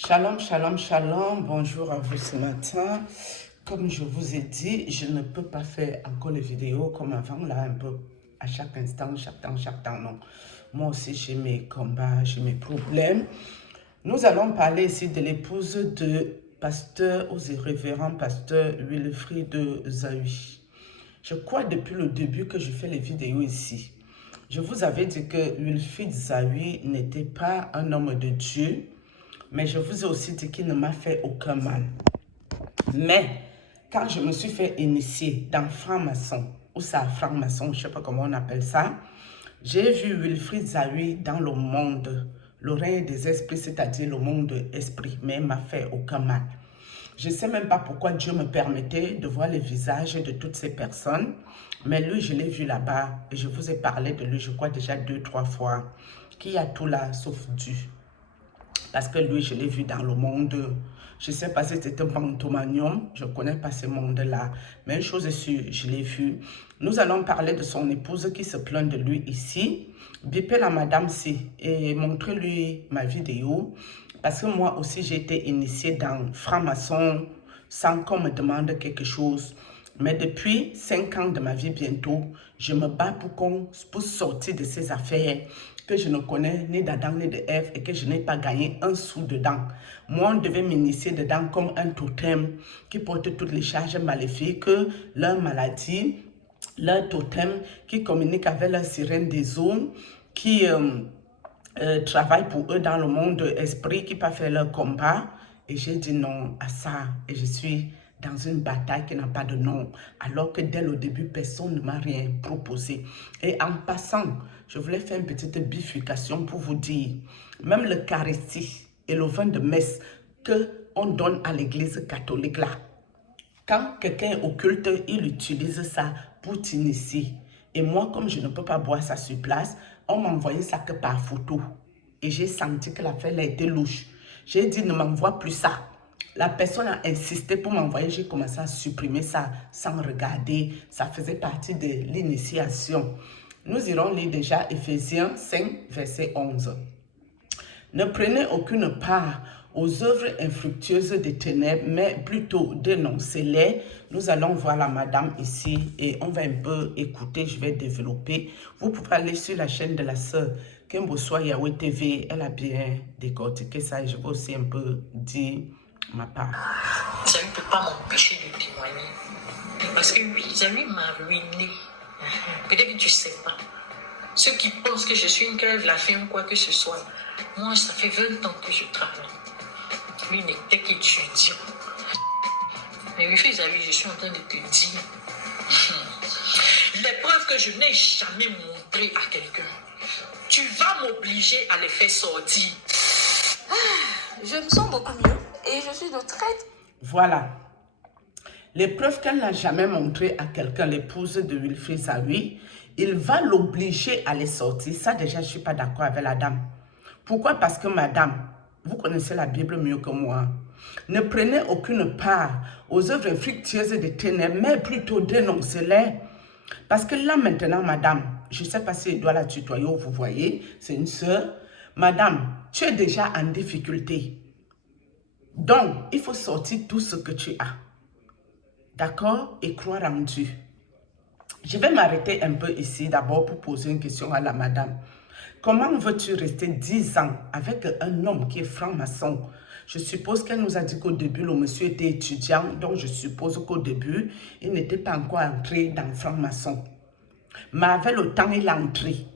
Shalom, shalom, shalom. Bonjour à vous ce matin. Comme je vous ai dit, je ne peux pas faire encore les vidéos comme avant, là, un peu à chaque instant, chaque temps, non. Moi aussi, j'ai mes combats, j'ai mes problèmes. Nous allons parler ici de l'épouse de pasteur, aux révérend pasteur Wilfrid Zawi. Je crois depuis le début que je fais les vidéos ici. Je vous avais dit que Wilfrid Zawi n'était pas un homme de Dieu, mais je vous ai aussi dit qu'il ne m'a fait aucun mal. Mais quand je me suis fait initier dans franc-maçon, ou ça franc-maçon, je ne sais pas comment on appelle ça, j'ai vu Wilfrid Zawi dans le monde, le règne des esprits, c'est-à-dire le monde esprit, mais il ne m'a fait aucun mal. Je ne sais même pas pourquoi Dieu me permettait de voir les visages de toutes ces personnes, mais lui, je l'ai vu là-bas et je vous ai parlé de lui, je crois déjà 2-3 fois, qu'il y a tout là sauf Dieu. Parce que lui, je l'ai vu dans le monde. Je ne sais pas si c'était un pantomanium. Je ne connais pas ce monde-là. Mais une chose est sûre, je l'ai vu. Nous allons parler de son épouse qui se plaint de lui ici. Bipez la madame-ci et montrez-lui ma vidéo. Parce que moi aussi, j'ai été initiée dans franc-maçon sans qu'on me demande quelque chose. Mais depuis 5 ans de ma vie bientôt, je me bats pour sortir de ces affaires que je ne connais ni d'Adam ni de Ève et que je n'ai pas gagné un sou dedans. Moi, on devait m'initier dedans comme un totem qui porte toutes les charges maléfiques, leur maladie, leur totem qui communique avec leur sirène des eaux, qui travaille pour eux dans le monde esprit, qui peuvent faire leur combat. Et j'ai dit non à ça. Et je suis dans une bataille qui n'a pas de nom. Alors que dès le début, personne ne m'a rien proposé. Et en passant, je voulais faire une petite bifurcation pour vous dire, même l'Eucharistie et le vin de messe qu'on donne à l'église catholique là, quand quelqu'un est occulte, il utilise ça pour t'initier. Et moi, comme je ne peux pas boire ça sur place, on m'a envoyé ça que par photo. Et j'ai senti que l'affaire a été louche. J'ai dit, ne m'envoie plus ça. La personne a insisté pour m'envoyer. J'ai commencé à supprimer ça sans regarder. Ça faisait partie de l'initiation. Nous irons lire déjà Éphésiens 5, verset 11. Ne prenez aucune part aux œuvres infructueuses des ténèbres, mais plutôt dénoncez-les. Nous allons voir la madame ici et on va un peu écouter, je vais développer. Vous pouvez aller sur la chaîne de la sœur Kembosoa Yahweh TV, elle a bien décortiqué ça et je vais aussi un peu dire ma part. Ça ne peut pas m'empêcher de témoigner. Parce que oui, Zami m'a ruiné. Peut-être que tu ne sais pas. Ceux qui pensent que je suis une crève la faim ou quoi que ce soit, moi, ça fait 20 ans que je travaille. Lui n'était qu'étudiant. Mais oui, Zami, je suis en train de te dire les preuves que je n'ai jamais montrées à quelqu'un. Tu vas m'obliger à les faire sortir. Je me sens beaucoup mieux et je suis de très... Voilà. Les preuves qu'elle n'a jamais montrées à quelqu'un, l'épouse de Wilfrid Zawi, il va l'obliger à les sortir. Ça, déjà, je ne suis pas d'accord avec la dame. Pourquoi? Parce que madame, vous connaissez la Bible mieux que moi. Ne prenez aucune part aux œuvres fructueuses des ténèbres, mais plutôt dénoncez-les. Parce que là, maintenant, madame, je ne sais pas si je dois la tutoyer ou vous voyez, c'est une sœur. Madame, tu es déjà en difficulté. Donc, il faut sortir tout ce que tu as. D'accord? Et croire en Dieu. Je vais m'arrêter un peu ici d'abord pour poser une question à la madame. Comment veux-tu rester 10 ans avec un homme qui est franc-maçon? Je suppose qu'elle nous a dit qu'au début, le monsieur était étudiant, donc je suppose qu'au début, il n'était pas encore entré dans franc-maçon. Mais avec le temps, il est entré.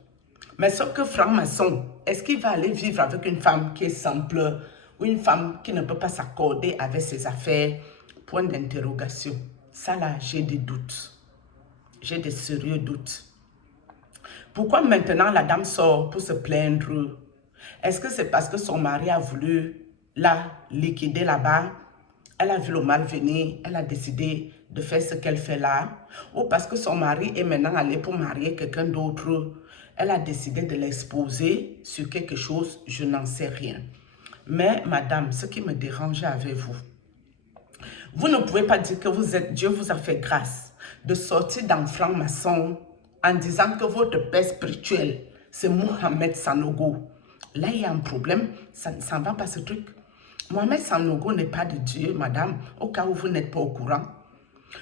Mais sauf que franc-maçon, est-ce qu'il va aller vivre avec une femme qui est simple ou une femme qui ne peut pas s'accorder avec ses affaires? Point d'interrogation. Ça là, j'ai des doutes. J'ai des sérieux doutes. Pourquoi maintenant la dame sort pour se plaindre? Est-ce que c'est parce que son mari a voulu la liquider là-bas? Elle a vu le mal venir, elle a décidé de faire ce qu'elle fait là? Ou parce que son mari est maintenant allé pour marier quelqu'un d'autre? Elle a décidé de l'exposer sur quelque chose, je n'en sais rien. Mais madame, ce qui me dérange avec vous, vous ne pouvez pas dire que vous êtes, Dieu vous a fait grâce de sortir d'un franc-maçon en disant que votre père spirituel, c'est Mohamed Sanogo. Là, il y a un problème, ça ne va pas ce truc. Mohamed Sanogo n'est pas de Dieu, madame, au cas où vous n'êtes pas au courant.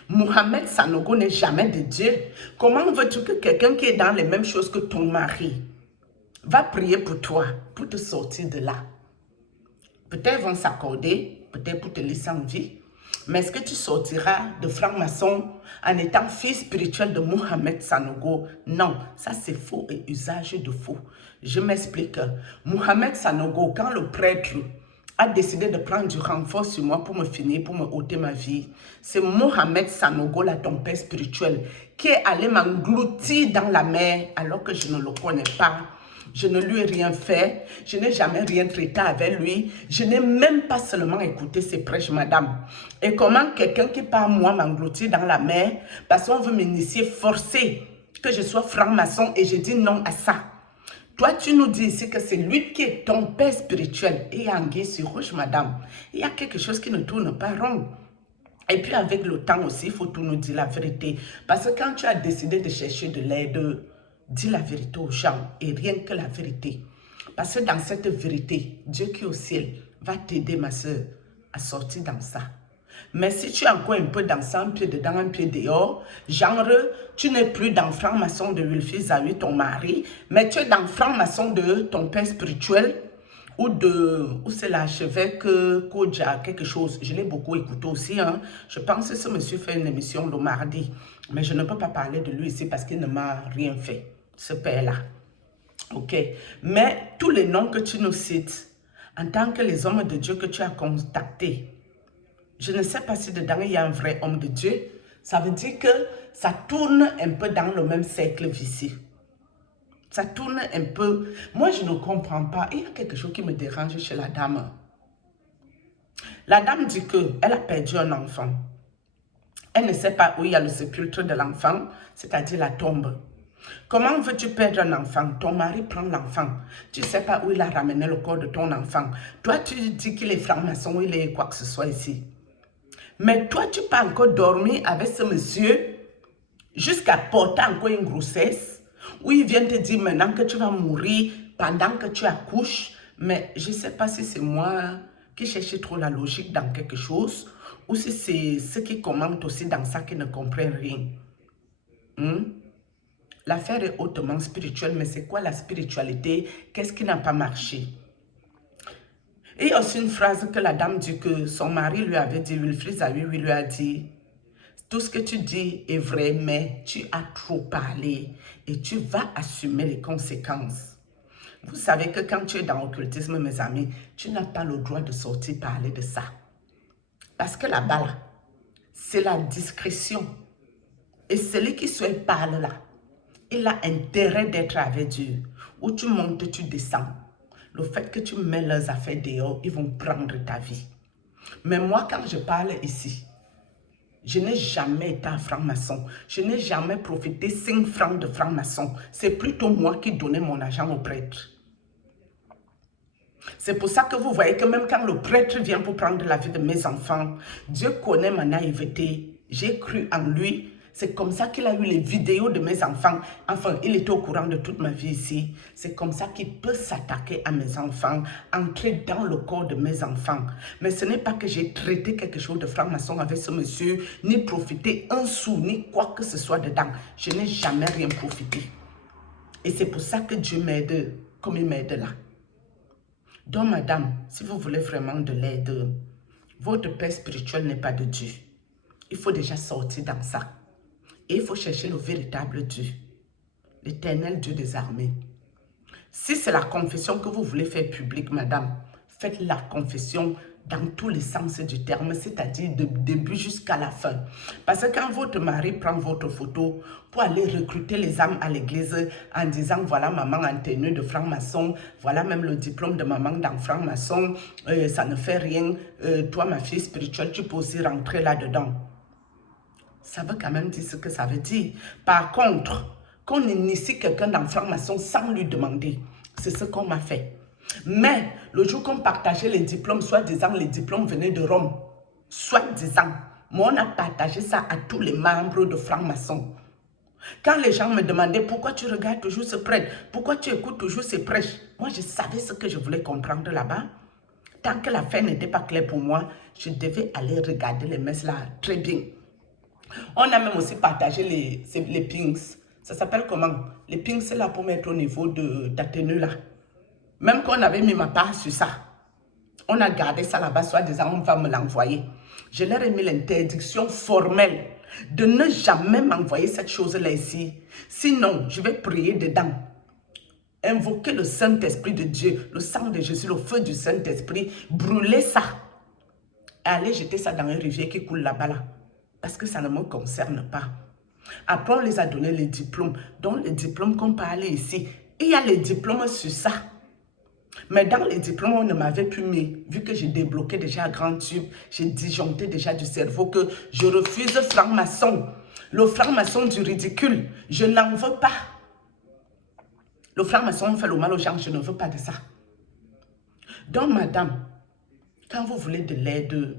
Mohamed Sanogo n'est jamais de Dieu. Comment veux-tu que quelqu'un qui est dans les mêmes choses que ton mari va prier pour toi, pour te sortir de là? Peut-être vont s'accorder, peut-être pour te laisser en vie. Mais est-ce que tu sortiras de franc-maçon en étant fils spirituel de Mohamed Sanogo? Non, ça c'est faux et usage de faux. Je m'explique. Mohamed Sanogo, quand le prêtre a décidé de prendre du renfort sur moi pour me finir, pour me ôter ma vie, c'est Mohamed Sanogo, là, ton père spirituel, qui est allé m'engloutir dans la mer alors que je ne le connais pas. Je ne lui ai rien fait, je n'ai jamais rien traité avec lui, je n'ai même pas seulement écouté ses prêches, madame. Et comment quelqu'un qui par moi m'engloutit dans la mer, parce qu'on veut m'initier, forcer que je sois franc-maçon, et je dis non à ça. Toi, tu nous dis ici que c'est lui qui est ton père spirituel. Et il y a anguille sur roche, madame. Il y a quelque chose qui ne tourne pas rond. Et puis avec le temps aussi, il faut tout nous dire la vérité. Parce que quand tu as décidé de chercher de l'aide, dis la vérité aux gens et rien que la vérité. Parce que dans cette vérité, Dieu qui est au ciel va t'aider, ma soeur, à sortir dans ça. Mais si tu es encore un peu dans ça, un pied dedans, un pied dehors, genre, tu n'es plus dans franc-maçon de Wilfried Zawi, ton mari, mais tu es dans franc-maçon de ton père spirituel, ou c'est l'archevêque Kodja, quelque chose. Je l'ai beaucoup écouté aussi. Hein. Je pense que ce monsieur fait une émission le mardi. Mais je ne peux pas parler de lui ici parce qu'il ne m'a rien fait, ce père-là. Ok. Mais tous les noms que tu nous cites, en tant que les hommes de Dieu que tu as contactés, je ne sais pas si dedans il y a un vrai homme de Dieu. Ça veut dire que ça tourne un peu dans le même cercle vicieux. Ça tourne un peu. Moi, je ne comprends pas. Il y a quelque chose qui me dérange chez la dame. La dame dit qu'elle a perdu un enfant. Elle ne sait pas où il y a le sépulcre de l'enfant, c'est-à-dire la tombe. Comment veux-tu perdre un enfant? Ton mari prend l'enfant. Tu ne sais pas où il a ramené le corps de ton enfant. Toi, tu dis qu'il est franc-maçon ou il est quoi que ce soit ici. Mais toi, tu peux encore dormir avec ce monsieur jusqu'à porter encore une grossesse où il vient te dire maintenant que tu vas mourir pendant que tu accouches. Mais je ne sais pas si c'est moi qui cherche trop la logique dans quelque chose ou si c'est ceux qui commentent aussi dans ça qui ne comprennent rien. L'affaire est hautement spirituelle, mais c'est quoi la spiritualité? Qu'est-ce qui n'a pas marché? Et il y a aussi une phrase que la dame dit que son mari lui avait dit, Wilfried Zawi lui a dit, tout ce que tu dis est vrai, mais tu as trop parlé et tu vas assumer les conséquences. Vous savez que quand tu es dans l'occultisme, mes amis, tu n'as pas le droit de sortir parler de ça. Parce que là-bas, là, c'est la discrétion. Et celui qui souhaite parler là, il a intérêt d'être avec Dieu. Où tu montes, tu descends. Le fait que tu mets leurs affaires dehors, ils vont prendre ta vie. Mais moi, quand je parle ici, je n'ai jamais été un franc-maçon. Je n'ai jamais profité 5 francs de franc-maçon. C'est plutôt moi qui donnais mon argent au prêtre. C'est pour ça que vous voyez que même quand le prêtre vient pour prendre la vie de mes enfants, Dieu connaît ma naïveté. J'ai cru en lui. C'est comme ça qu'il a eu les vidéos de mes enfants. Enfin, il était au courant de toute ma vie ici. C'est comme ça qu'il peut s'attaquer à mes enfants, entrer dans le corps de mes enfants. Mais ce n'est pas que j'ai traité quelque chose de franc-maçon avec ce monsieur, ni profité un sou, ni quoi que ce soit dedans. Je n'ai jamais rien profité. Et c'est pour ça que Dieu m'aide comme il m'aide là. Donc, madame, si vous voulez vraiment de l'aide, votre père spirituel n'est pas de Dieu. Il faut déjà sortir dans ça. Et il faut chercher le véritable Dieu, l'éternel Dieu des armées. Si c'est la confession que vous voulez faire publique, madame, faites la confession dans tous les sens du terme, c'est-à-dire du début jusqu'à la fin. Parce que quand votre mari prend votre photo pour aller recruter les âmes à l'église en disant, voilà maman en tenue de franc-maçon, voilà même le diplôme de maman dans franc-maçon, ça ne fait rien, toi ma fille spirituelle, tu peux aussi rentrer là-dedans. Ça veut quand même dire ce que ça veut dire. Par contre, qu'on initie quelqu'un dans franc-maçon sans lui demander, c'est ce qu'on m'a fait. Mais le jour qu'on partageait les diplômes, soi-disant les diplômes venaient de Rome, soi-disant, moi on a partagé ça à tous les membres de franc-maçon. Quand les gens me demandaient pourquoi tu regardes toujours ce prêtre, pourquoi tu écoutes toujours ces prêches, moi je savais ce que je voulais comprendre là-bas. Tant que l'affaire n'était pas claire pour moi, je devais aller regarder les messes là, très bien. On a même aussi partagé les pings. Ça s'appelle comment? Les pings, c'est là pour mettre au niveau de ta tenue là. Même qu'on avait mis ma part sur ça. On a gardé ça là-bas, soit disant on va me l'envoyer. Je leur ai mis l'interdiction formelle de ne jamais m'envoyer cette chose-là ici. Sinon, je vais prier dedans. Invoquer le Saint-Esprit de Dieu, le sang de Jésus, le feu du Saint-Esprit, brûler ça. Et aller jeter ça dans une rivière qui coule là-bas là. Parce que ça ne me concerne pas. Après, on les a donné les diplômes. Donc, les diplômes qu'on parlait ici, il y a les diplômes sur ça. Mais dans les diplômes, on ne m'avait plus mis. Vu que j'ai débloqué déjà un grand tube, j'ai disjoncté déjà du cerveau que je refuse franc-maçon. Le franc-maçon du ridicule, je n'en veux pas. Le franc-maçon fait le mal aux gens, je ne veux pas de ça. Donc, madame, quand vous voulez de l'aide,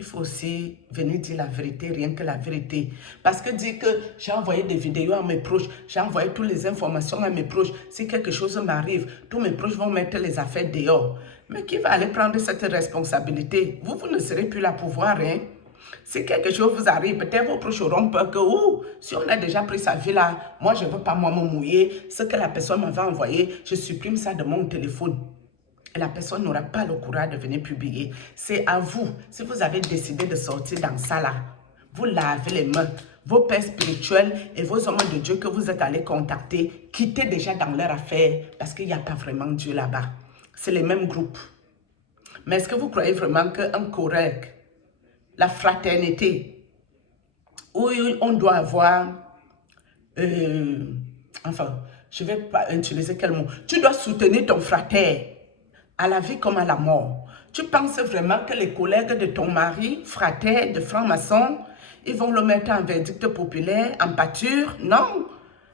il faut aussi venir dire la vérité, rien que la vérité. Parce que dire que j'ai envoyé des vidéos à mes proches, j'ai envoyé toutes les informations à mes proches, si quelque chose m'arrive, tous mes proches vont mettre les affaires dehors. Mais qui va aller prendre cette responsabilité? Vous ne serez plus là pour voir, hein? Si quelque chose vous arrive, peut-être vos proches auront peur que, si on a déjà pris sa vie là, moi je ne veux pas moi me mouiller, ce que la personne m'avait envoyé, je supprime ça de mon téléphone. Et la personne n'aura pas le courage de venir publier. C'est à vous, si vous avez décidé de sortir dans ça là, vous lavez les mains. Vos pères spirituels et vos hommes de Dieu que vous êtes allés contacter, quittez déjà dans leur affaire parce qu'il n'y a pas vraiment Dieu là-bas. C'est les mêmes groupes. Mais est-ce que vous croyez vraiment qu'un correct, la fraternité, où on doit avoir, enfin, je ne vais pas utiliser quel mot, tu dois soutenir ton frère à la vie comme à la mort. Tu penses vraiment que les collègues de ton mari, frère de franc-maçon, ils vont le mettre en verdict populaire, en pâture? Non.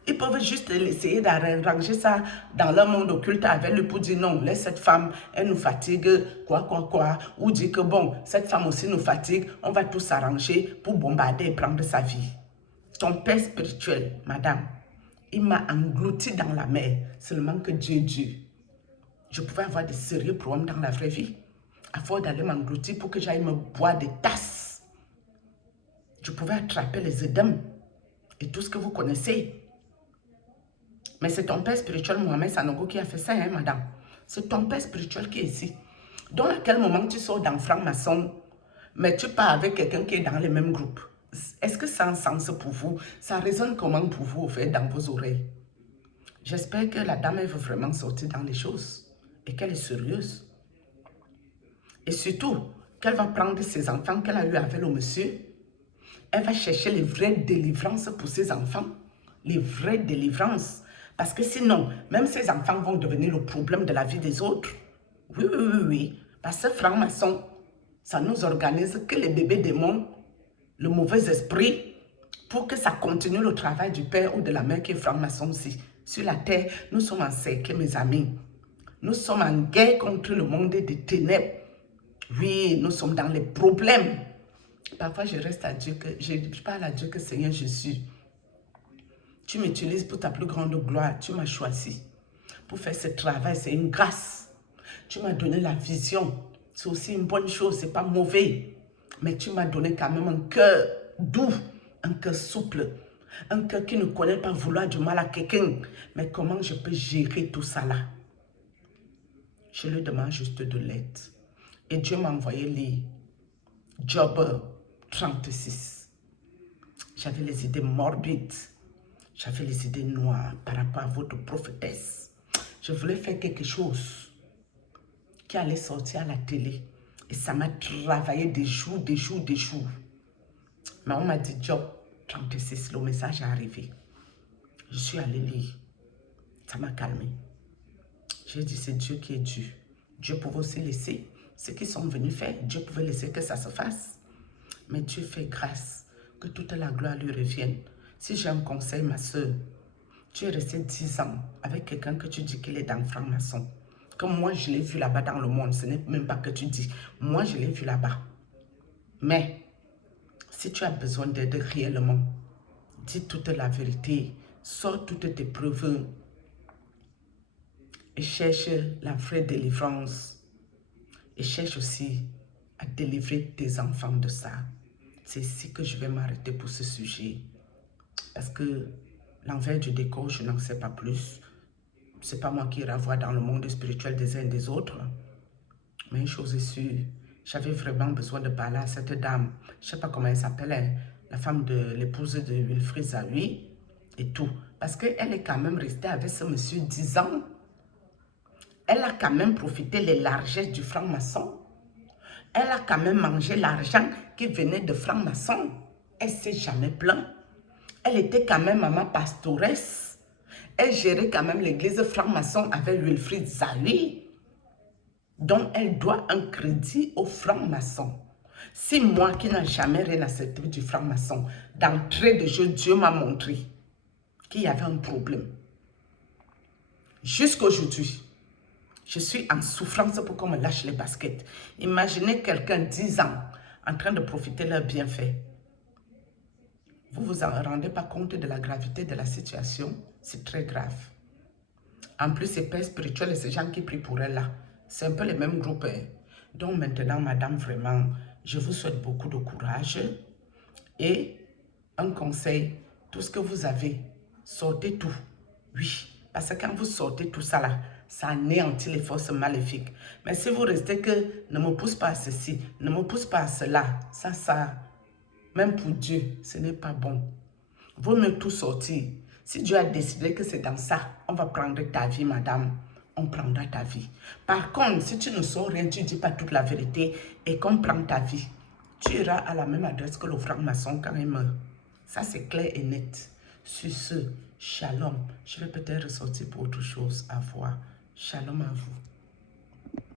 Ils peuvent juste essayer d'arranger ça dans leur monde occulte avec lui pour dire non, laisse cette femme, elle nous fatigue, quoi. Ou dire que bon, cette femme aussi nous fatigue, on va tous s'arranger pour bombarder et prendre sa vie. Ton père spirituel, madame, il m'a englouti dans la mer, seulement que Dieu. Je pouvais avoir des sérieux problèmes dans la vraie vie. À force d'aller m'engloutir pour que j'aille me boire des tasses. Je pouvais attraper les œdèmes et tout ce que vous connaissez. Mais c'est ton père spirituel, Mohamed Sanogo, qui a fait ça, hein, madame. C'est ton père spirituel qui est ici. Donc, à quel moment tu sors dans franc-maçon, mais tu pars avec quelqu'un qui est dans les mêmes groupes? Est-ce que ça a un sens pour vous? Ça résonne comment pour vous, au fait, dans vos oreilles? J'espère que la dame, elle veut vraiment sortir dans les choses. Et qu'elle est sérieuse. Et surtout, qu'elle va prendre ses enfants qu'elle a eu avec le monsieur. Elle va chercher les vraies délivrances pour ses enfants. Les vraies délivrances. Parce que sinon, même ses enfants vont devenir le problème de la vie des autres. Oui. Parce que franc-maçon, ça nous organise que les bébés démons, le mauvais esprit, pour que ça continue le travail du père ou de la mère qui est franc-maçon aussi. Sur la terre, nous sommes encerclés, mes amis. Nous sommes en guerre contre le monde des ténèbres. Oui, nous sommes dans les problèmes. Parfois, je reste à Dieu, je parle à Dieu que Seigneur Jésus, tu m'utilises pour ta plus grande gloire. Tu m'as choisi pour faire ce travail. C'est une grâce. Tu m'as donné la vision. C'est aussi une bonne chose. Ce n'est pas mauvais. Mais tu m'as donné quand même un cœur doux, un cœur souple, un cœur qui ne connaît pas vouloir du mal à quelqu'un. Mais comment je peux gérer tout ça là? Je lui demande juste de l'aide. Et Dieu m'a envoyé lire Job 36. J'avais les idées morbides. J'avais les idées noires par rapport à votre prophétesse. Je voulais faire quelque chose qui allait sortir à la télé. Et ça m'a travaillé des jours. Mais on m'a dit Job 36, le message est arrivé. Je suis allée lire. Ça m'a calmé. J'ai dit, c'est Dieu qui est Dieu. Dieu pouvait aussi laisser ceux qui sont venus faire. Dieu pouvait laisser que ça se fasse. Mais Dieu fait grâce, que toute la gloire lui revienne. Si j'ai un conseil, ma soeur, tu es resté 10 ans avec quelqu'un que tu dis qu'il est dans le franc-maçon. Comme moi, je l'ai vu là-bas dans le monde. Ce n'est même pas que tu dis. Moi, je l'ai vu là-bas. Mais, si tu as besoin d'aide réellement, dis toute la vérité. Sors toutes tes preuves. Et cherche la vraie délivrance et cherche aussi à délivrer tes enfants de ça. C'est ici que je vais m'arrêter pour ce sujet. Parce que l'envers du décor, je n'en sais pas plus. Ce n'est pas moi qui irai voir dans le monde spirituel des uns et des autres. Mais une chose est sûre, j'avais vraiment besoin de parler à cette dame. Je ne sais pas comment elle s'appelle, hein, la femme de l'épouse de Wilfried Zawi et tout. Parce qu'elle est quand même restée avec ce monsieur 10 ans. Elle a quand même profité des largesses du franc-maçon. Elle a quand même mangé l'argent qui venait de franc-maçon. Elle ne s'est jamais plainte. Elle était quand même maman pastoresse. Elle gérait quand même l'église franc-maçon avec Wilfried Zawi. Donc, elle doit un crédit au franc-maçon. Si moi qui n'ai jamais rien accepté du franc-maçon, d'entrée de jeu, Dieu m'a montré qu'il y avait un problème. Jusqu'à aujourd'hui, je suis en souffrance pour qu'on me lâche les baskets. Imaginez quelqu'un 10 ans en train de profiter de leurs bienfaits. Vous ne vous en rendez pas compte de la gravité de la situation? C'est très grave. En plus, ces pères spirituels et ces gens qui prient pour elle là, c'est un peu les mêmes groupes. Hein. Donc maintenant, madame, vraiment, je vous souhaite beaucoup de courage. Et un conseil, tout ce que vous avez, sortez tout. Oui, parce que quand vous sortez tout ça là, ça anéantit les forces maléfiques. Mais si vous restez que ne me pousse pas à ceci, ne me pousse pas à cela, ça, même pour Dieu, ce n'est pas bon. Vaut mieux tout sortir. Si Dieu a décidé que c'est dans ça, on va prendre ta vie, madame. On prendra ta vie. Par contre, si tu ne sors rien, tu ne dis pas toute la vérité et qu'on prend ta vie, tu iras à la même adresse que le franc-maçon quand il meurt. Ça, c'est clair et net. Sur ce, shalom. Je vais peut-être ressortir pour autre chose à voir. Shalom à vous.